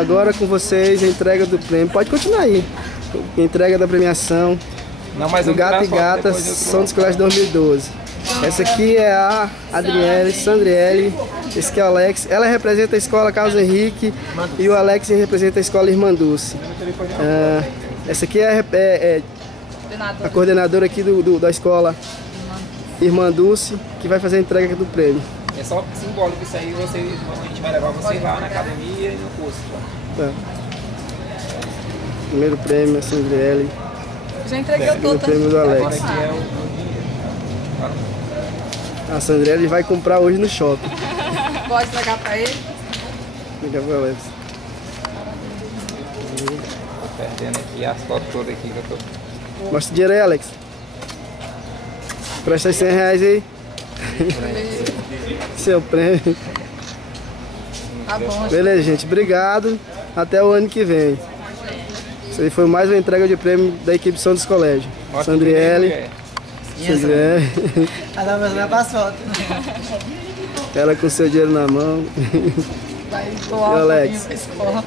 Agora com vocês, a entrega do prêmio. Pode continuar aí. A entrega da premiação do Gato e Gata São dos Colégios 2012. Essa aqui é a Adriele, Sandriele. Esse aqui é o Alex. Ela representa a escola Carlos Henrique e o Alex representa a escola Irmã Dulce. Essa aqui é a coordenadora aqui da escola Irmã Dulce, que vai fazer a entrega do prêmio. É só simbólico isso aí, a gente vai levar você lá na academia e no curso. Tá? Primeiro prêmio, a Sandriele. Já entreguei o prêmio do Alex. Agora aqui é A Sandriele vai comprar hoje no shopping. Pode entregar pra ele? Liga pro Alex. Tô perdendo aqui as fotos todas aqui que eu tô. Mostra o dinheiro aí, Alex. Presta R$100 aí. Seu prêmio. Tá bom. Beleza, gente. Obrigado. Até o ano que vem. Isso aí foi mais uma entrega de prêmio da equipe São dos Colégios. Sandriele. Sandriele. Cada vez vai pra foto. Ela com seu dinheiro na mão. Vai E doar Alex. pra escola.